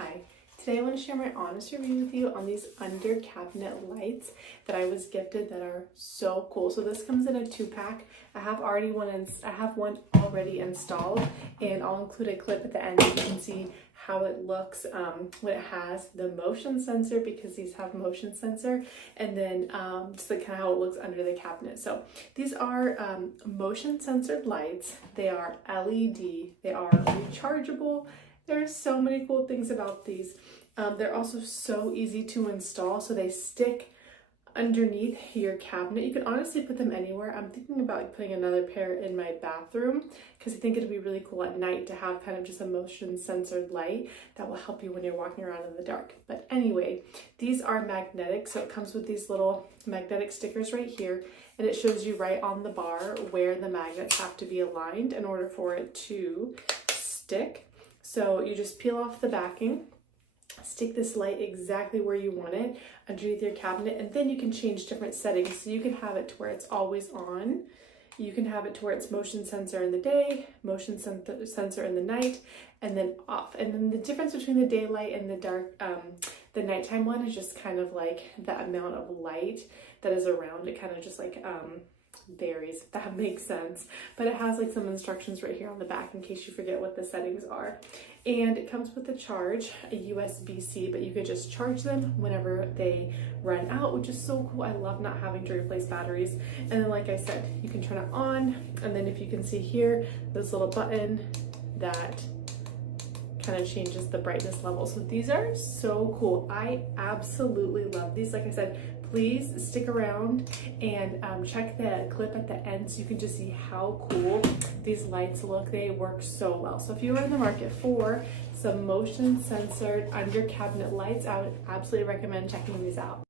Hi, today I want to share my honest review with you on these under cabinet lights that I was gifted that are so cool. So this comes in a 2-pack. I have one already installed, and I'll include a clip at the end so you can see how it looks when it has the motion sensor, because these have motion sensor, and then just like kind of how it looks under the cabinet. So these are motion censored lights. They are LED, they are rechargeable. There are so many cool things about these. They're also so easy to install, so they stick underneath your cabinet. You can honestly put them anywhere. I'm thinking about like putting another pair in my bathroom because I think it'd be really cool at night to have kind of just a motion censored light that will help you when you're walking around in the dark. But anyway, these are magnetic, so it comes with these little magnetic stickers right here, and it shows you right on the bar where the magnets have to be aligned in order for it to stick. So you just peel off the backing, stick this light exactly where you want it underneath your cabinet, and then you can change different settings. So you can have it to where it's always on. You can have it to where it's motion sensor in the day, motion sensor in the night, and then off. And then the difference between the daylight and the dark, the nighttime one is just kind of like the amount of light that is around it, kind of just like varies, if that makes sense. But it has like some instructions right here on the back in case you forget what the settings are. And it comes with a charge, a USB-C, but you could just charge them whenever they run out, which is so cool. I love not having to replace batteries. And then like I said, you can turn it on, and then if you can see here, this little button that kind of changes the brightness level. So these are so cool. I absolutely love these. Like I said, please stick around and check the clip at the end so you can just see how cool these lights look. They work so well. So if you are in the market for some motion censored under cabinet lights, I would absolutely recommend checking these out.